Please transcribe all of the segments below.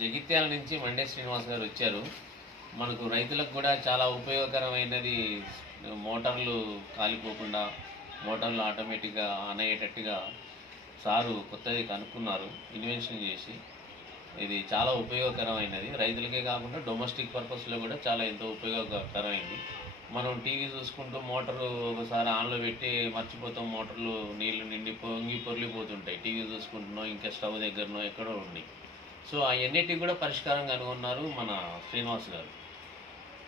జగిత్యాల నుంచి మండే శ్రీనివాస్ గారు వచ్చారు. మనకు రైతులకు కూడా చాలా ఉపయోగకరమైనది. మోటార్లు కాలిపోకుండా మోటార్లు ఆటోమేటిక్గా ఆన్ అయ్యేటట్టుగా సారు కొత్తది కనుక్కున్నారు, ఇన్వెన్షన్ చేసి. ఇది చాలా ఉపయోగకరమైనది, రైతులకే కాకుండా డొమెస్టిక్ పర్పస్లో కూడా చాలా ఎంతో ఉపయోగకరమైంది. మనం టీవీ చూసుకుంటూ మోటారు ఒకసారి ఆన్లో పెట్టి మర్చిపోతాం, మోటార్లు నీళ్లు నిండి పొర్లిపోతుంటాయి. టీవీ చూసుకుంటున్నాం, ఇంకా స్టవ్ దగ్గరనో ఎక్కడో ఉండి. సో అవన్నిటికి కూడా పరిష్కారం కనుగొన్నారు మన శ్రీనివాస్ గారు.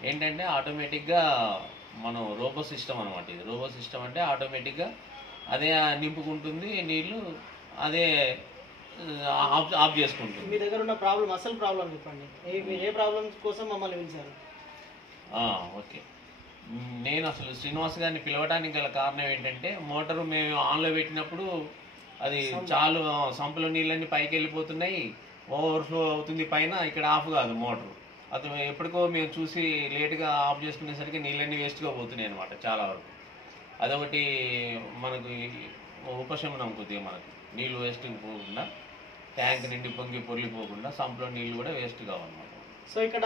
ఏంటంటే ఆటోమేటిక్గా మనం రోబో సిస్టమ్ అనమాట. ఇది రోబో సిస్టమ్ అంటే ఆటోమేటిక్గా అదే నింపుకుంటుంది నీళ్లు, అదే ఆఫ్ చేసుకుంటుంది. మీ దగ్గర ఉన్న ప్రాబ్లం, అసలు ప్రాబ్లం చెప్పండి. మీరు ఏ ప్రాబ్లం కోసం మమ్మల్ని పిలిచారు? ఓకే, నేను అసలు శ్రీనివాస్ గారిని పిలవడానికి గల కారణం ఏంటంటే, మోటారు మేము ఆన్లో పెట్టినప్పుడు అది చాలు సంపులో నీళ్ళన్నీ పైకి వెళ్ళిపోతున్నాయి, ఓవర్ఫ్లో అవుతుంది పైన, ఇక్కడ ఆఫ్ కాదు మోటారు. అది ఎప్పటికో మేము చూసి లేట్గా ఆఫ్ చేసుకునేసరికి నీళ్ళన్నీ వేస్ట్గా పోతున్నాయి అనమాట చాలా వరకు. అదొకటి మనకు ఉపశమనం కొద్దిగా, మనకు నీళ్ళు వేస్ట్గా పోకుండా, ట్యాంక్ నిండి పొర్లిపోకుండా సంపులో నీళ్ళు కూడా వేస్ట్ కావన్నమాట. సో ఇక్కడ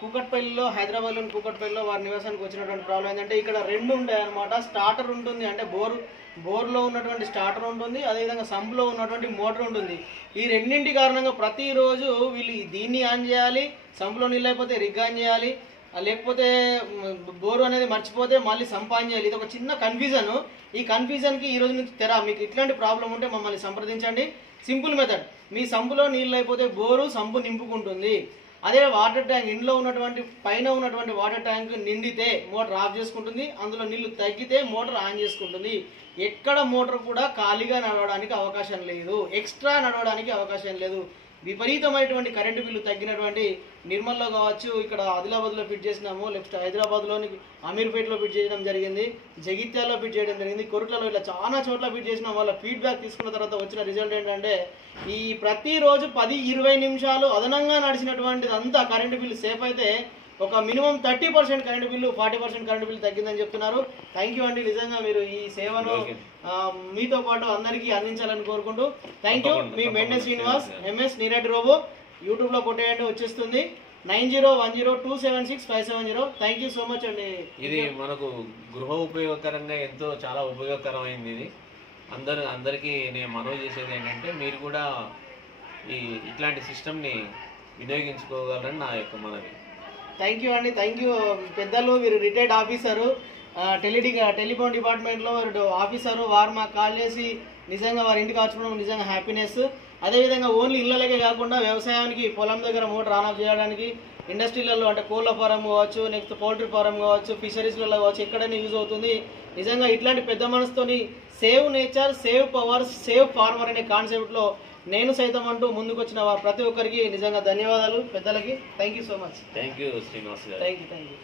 కూకట్పల్లిలో, హైదరాబాద్లోని కూకట్పల్లిలో వారి నివాసానికి వచ్చినటువంటి ప్రాబ్లం ఏంటంటే, ఇక్కడ రెండు ఉంటాయి అనమాట. స్టార్టర్ ఉంటుంది, అంటే బోర్లో ఉన్నటువంటి స్టార్టర్ ఉంటుంది, అదేవిధంగా సంపులో ఉన్నటువంటి మోటార్ ఉంటుంది. ఈ రెండింటి కారణంగా ప్రతిరోజు వీళ్ళు దీన్ని ఆన్ చేయాలి, సంపులో నీళ్ళు అయిపోతే రిగ్ ఆన్ చేయాలి, లేకపోతే బోరు అనేది మర్చిపోతే మళ్ళీ సంప్ ఆన్ చేయాలి. ఇది ఒక చిన్న కన్ఫ్యూజన్. ఈ కన్ఫ్యూజన్కి ఈ రోజు నుంచి తెరా. మీకు ఇట్లాంటి ప్రాబ్లం ఉంటే మమ్మల్ని సంప్రదించండి. సింపుల్ మెథడ్, మీ సంపులో నీళ్ళు అయిపోతే బోరు సంపు నింపుకుంటుంది. అదే వాటర్ ట్యాంక్, ఇంట్లో ఉన్నటువంటి పైన ఉన్నటువంటి వాటర్ ట్యాంక్ నిండితే మోటార్ ఆఫ్ చేసుకుంటుంది, అందులో నీళ్లు తగ్గితే మోటార్ ఆన్ చేసుకుంటుంది. ఎక్కడ మోటార్ కూడా ఖాళీగా నడవడానికి అవకాశం లేదు, ఎక్స్ట్రా నడవడానికి అవకాశం లేదు. విపరీతమైనటువంటి కరెంటు బిల్లు తగ్గినటువంటి నిర్మల్లో కావచ్చు, ఇక్కడ ఆదిలాబాద్లో ఫిట్ చేసినాము, లేకపోతే హైదరాబాద్లోని అమీర్పేటలో ఫిట్ చేయడం జరిగింది, జగిత్యాల్లో ఫిట్ చేయడం జరిగింది, కొరుట్లలో, ఇలా చాలా చోట్ల ఫిట్ చేసినాం. వాళ్ళ ఫీడ్బ్యాక్ తీసుకున్న తర్వాత వచ్చిన రిజల్ట్ ఏంటంటే, ఈ ప్రతిరోజు 10-20 నిమిషాలు అదనంగా నడిచినటువంటిది అంతా కరెంటు బిల్లు సేఫ్ అయితే ఒక minimum 30% current bill, 40% current bill తగ్గిందని చెప్తున్నారు. థ్యాంక్ యూ అండి, నిజంగా మీరు ఈ సేవను మీతో పాటు అందరికీ అందించాలని కోరుకుంటూ థ్యాంక్ యూ. మీ మెండే శ్రీనివాస్, ఎంఎస్ నీరెడ్డి రోబో, యూట్యూబ్లో కొట్టేయండి, వచ్చేస్తుంది. 9010276570. థ్యాంక్ యూ సో మచ్ అండి. ఇది మనకు గృహ ఉపయోగకరంగా ఎంతో చాలా ఉపయోగకరమైంది. ఇది అందరికీ నేను మనవి చేసేది ఏంటంటే, మీరు కూడా ఇట్లాంటి సిస్టమ్ని వినియోగించుకోగలరని నా యొక్క మనవి. థ్యాంక్ యూ అండి, థ్యాంక్ యూ. పెద్దలు, మీరు రిటైర్డ్ ఆఫీసరు, టెలిఫోన్ డిపార్ట్మెంట్లో ఆఫీసరు, వారు మాకు కాల్ చేసి నిజంగా వారి ఇంటికి వచ్చడం నిజంగా హ్యాపీనెస్. అదేవిధంగా ఓన్లీ ఇళ్ళకే కాకుండా వ్యవసాయానికి, పొలం దగ్గర మోటార్ ఆన్ ఆఫ్ చేయడానికి, ఇండస్ట్రీలలో అంటే కోళ్ళ ఫారం కావచ్చు, నెక్స్ట్ పౌల్ట్రీ ఫారం కావచ్చు, ఫిషరీస్లలో కావచ్చు, ఎక్కడైనా యూజ్ అవుతుంది. నిజంగా ఇట్లాంటి పెద్ద మనసుతోని save nature, save power, save farmer అనే కాన్సెప్ట్లో నేను సైతం అంటూ ముందుకు వచ్చిన ప్రతి ఒక్కరికి నిజంగా ధన్యవాదాలు. పెద్దలకి thank you so much. Thank you Srinivas garu. Thank you.